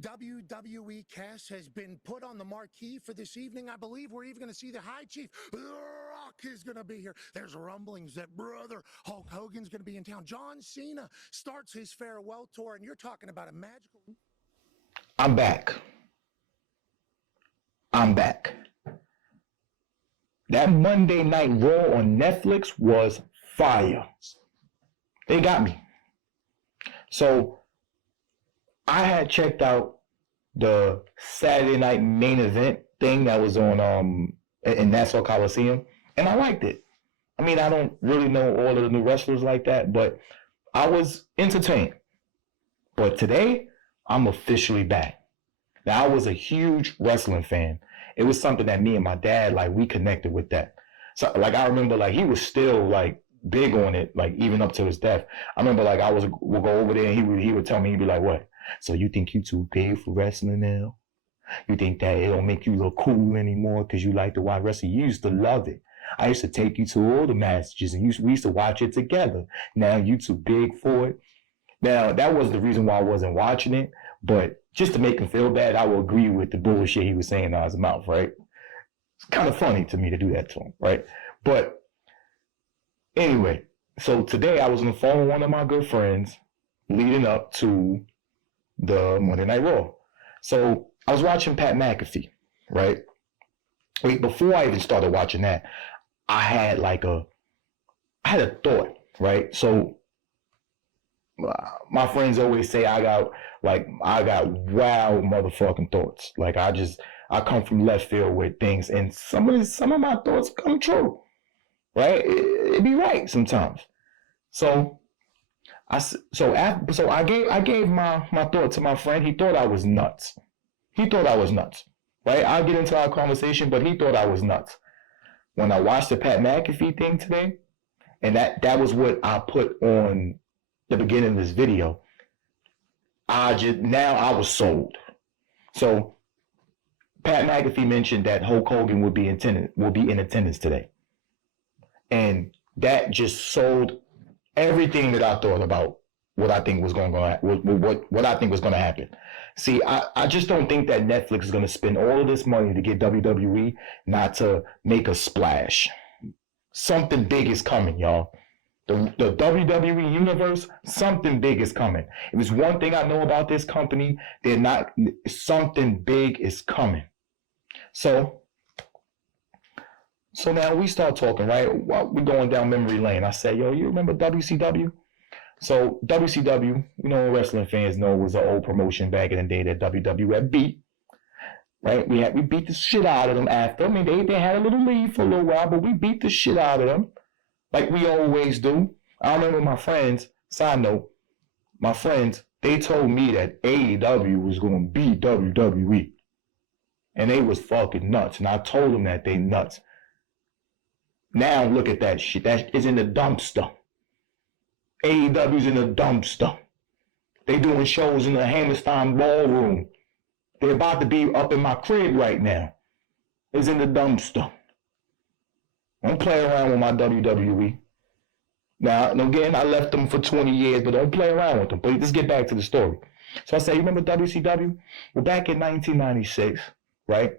WWE cast has been put on the marquee for this evening. I believe we're even going to see the High Chief. The Rock is going to be here. There's rumblings that brother Hulk Hogan's going to be in town. John Cena starts his farewell tour, and you're talking about a magical... I'm back. I'm back. That Monday Night Raw on Netflix was fire. They got me. So I had checked out the Saturday night main event thing that was on in Nassau Coliseum, and I liked it. I mean, I don't really know all of the new wrestlers like that, but I was entertained. But today, I'm officially back. Now, I was a huge wrestling fan. It was something that me and my dad, like, we connected with that. So, like, I remember, like, he was still, like, big on it, like, even up to his death. I remember, like, we'll go over there, and he would tell me, he'd be like, what? So you think you too big for wrestling now? You think that it don't make you look cool anymore because you like to watch wrestling? You used to love it. I used to take you to all the matches, and we used to watch it together. Now you too big for it. Now, that was the reason why I wasn't watching it, but just to make him feel bad, I will agree with the bullshit he was saying out of his mouth, right? It's kind of funny to me to do that to him, right? But anyway, so today I was on the phone with one of my good friends leading up to the Monday Night Raw. So I was watching Pat McAfee, right? Wait, before I even started watching that, I had a thought, right? So my friends always say I got wild motherfucking thoughts. Like I come from left field with things, and some of my thoughts come true, right? It be right sometimes. So I gave my thought to my friend. He thought I was nuts. Right? I'll get into our conversation, but he thought I was nuts. When I watched the Pat McAfee thing today, and that was what I put on the beginning of this video, I was sold. So Pat McAfee mentioned that Hulk Hogan will be in attendance today. And that just sold everything that I thought about what I think was going to happen. See, I just don't think that Netflix is going to spend all of this money to get WWE not to make a splash. Something big is coming, y'all. The WWE universe, something big is coming. If there's one thing I know about this company, something big is coming. So now we start talking, right? We're going down memory lane. I said, yo, you remember WCW? So WCW, wrestling fans know, was an old promotion back in the day that WWF beat. Right? We beat the shit out of them after. I mean, they had a little lead for a little while, but we beat the shit out of them. Like we always do. I remember my friends, side note, my friends, they told me that AEW was going to beat WWE. And they was fucking nuts. And I told them that they nuts. Now look at that shit. That is in the dumpster. AEW's in the dumpster. They doing shows in the Hammerstein Ballroom. They're about to be up in my crib right now. It's in the dumpster. Don't play around with my WWE. Now, again, I left them for 20 years, but don't play around with them. But let's get back to the story. So I say, you remember WCW? Well, back in 1996, right?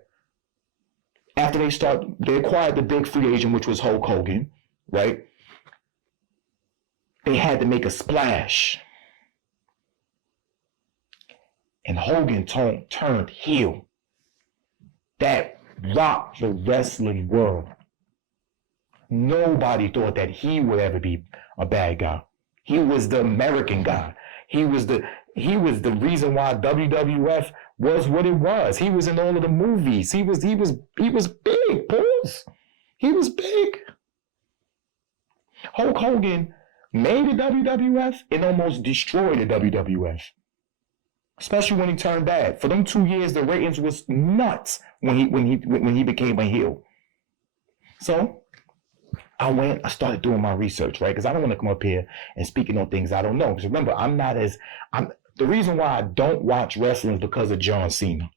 After they acquired the big free agent, which was Hulk Hogan, right? They had to make a splash. And Hogan turned heel. That rocked the wrestling world. Nobody thought that he would ever be a bad guy. He was the American guy. He was the reason why WWF was what it was. He was in all of the movies. He was big, boys. He was big. Hulk Hogan made the WWF and almost destroyed the WWF. Especially when he turned bad. For them 2 years, the ratings was nuts when he became a heel. So I started doing my research, right? Because I don't want to come up here and speaking on things I don't know. Because remember, the reason why I don't watch wrestling is because of John Cena.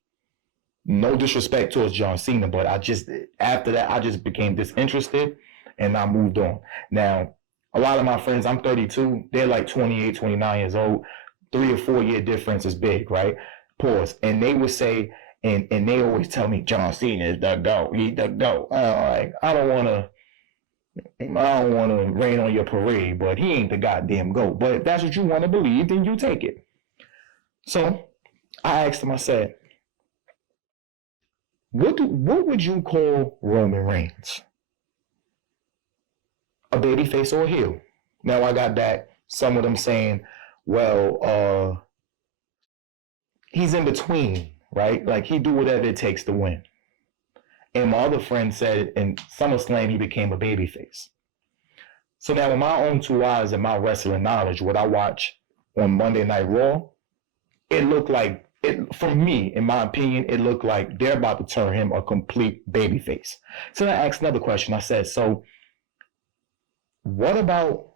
No disrespect towards John Cena, but after that, I just became disinterested and I moved on. Now, a lot of my friends, I'm 32, they're like 28, 29 years old. 3 or 4 year difference is big, right? pause, and they would say, and they always tell me John Cena is the GOAT. He's the GOAT. Like, I don't want to rain on your parade, but he ain't the goddamn GOAT. But if that's what you want to believe, then you take it. So I asked him, I said, what would you call Roman Reigns? A babyface or a heel? Now I got back some of them saying, well, he's in between, right? Like, he do whatever it takes to win. And my other friend said in SummerSlam he became a babyface. So now with my own two eyes and my wrestling knowledge, what I watch on Monday Night Raw, it looked like, for me, in my opinion, it looked like they're about to turn him a complete babyface. So I asked another question. I said, so what about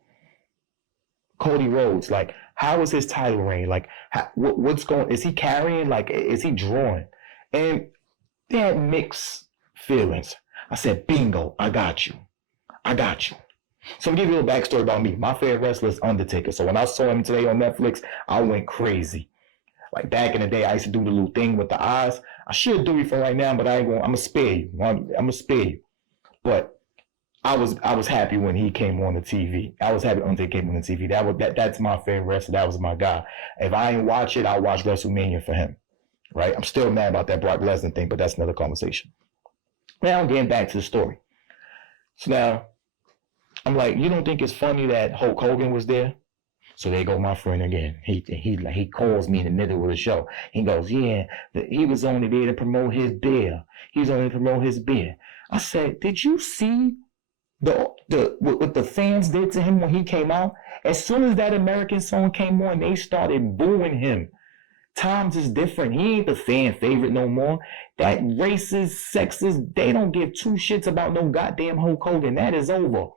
Cody Rhodes? Like, how is his title reign? Like, what's going? Is he carrying? Like, is he drawing? And they had mixed feelings. I said, bingo, I got you. So I'm gonna give you a little backstory about me. My favorite wrestler is Undertaker. So when I saw him today on Netflix, I went crazy. Like, back in the day, I used to do the little thing with the eyes. I should do it for right now, but I ain't gonna. I'm gonna spare you. I'm gonna spare you. But I was happy when he came on the TV. I was happy when Undertaker came on the TV. That's my favorite wrestler. That was my guy. If I ain't watch it, I'll watch WrestleMania for him. Right? I'm still mad about that Brock Lesnar thing, but that's another conversation. Now I'm getting back to the story. So now I'm like, you don't think it's funny that Hulk Hogan was there? So there go my friend again. He calls me in the middle of the show. He goes, yeah, he was only there to promote his beer. I said, did you see what the fans did to him when he came out? As soon as that American song came on, they started booing him. Times is different. He ain't the fan favorite no more. That racist, sexist, they don't give two shits about no goddamn Hulk Hogan. That is over.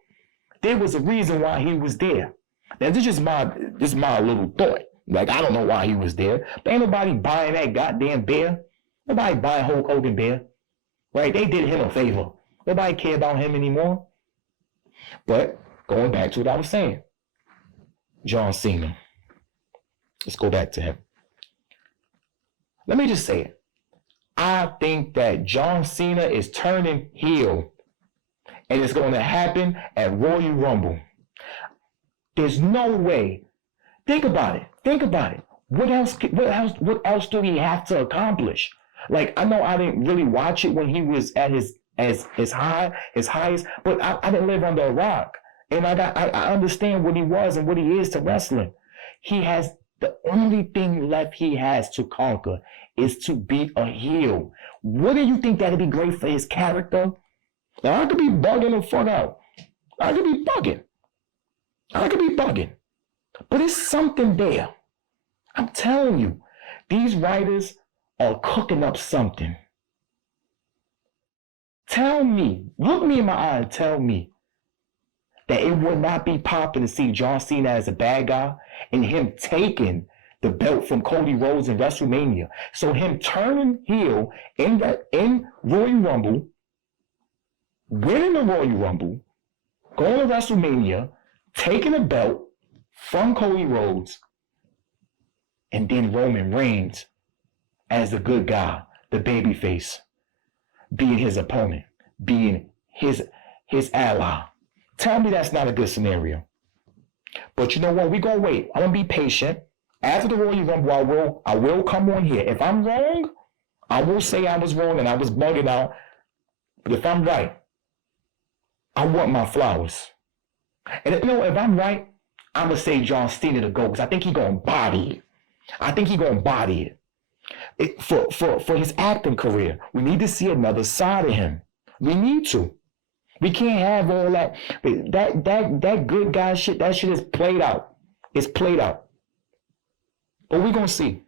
There was a reason why he was there. Now, this is my little thought. Like, I don't know why he was there, but ain't nobody buying that goddamn beer. Nobody buying Hulk Hogan beer, right? They did him a favor. Nobody care about him anymore. But going back to what I was saying, John Cena. Let's go back to him. Let me just say it. I think that John Cena is turning heel, and it's going to happen at Royal Rumble. There's no way. Think about it. What else do he have to accomplish? Like, I know I didn't really watch it when he was at his highest, but I didn't live under a rock. And I understand what he was and what he is to wrestling. The only thing left he has to conquer is to be a heel. What do you think that'd be great for his character? Now, I could be bugging the fuck out. I could be bugging. But it's something there. I'm telling you, these writers are cooking up something. Tell me, look me in my eye and tell me that it would not be popular to see John Cena as a bad guy and him taking the belt from Cody Rhodes in WrestleMania. So him turning heel in Royal Rumble, winning the Royal Rumble, going to WrestleMania, taking the belt from Cody Rhodes, and then Roman Reigns as the good guy, the babyface, being his opponent, being his ally. Tell me that's not a good scenario. But you know what? We're going to wait. I'm going to be patient. After the Royal Rumble, I will come on here. If I'm wrong, I will say I was wrong and I was bugging out. But if I'm right, I want my flowers. And if I'm right, I'm going to say John Cena to go because I think he's going to body it. For his acting career, we need to see another side of him. We need to. We can't have all that. That good guy shit, that shit is played out. It's played out. But we're going to see.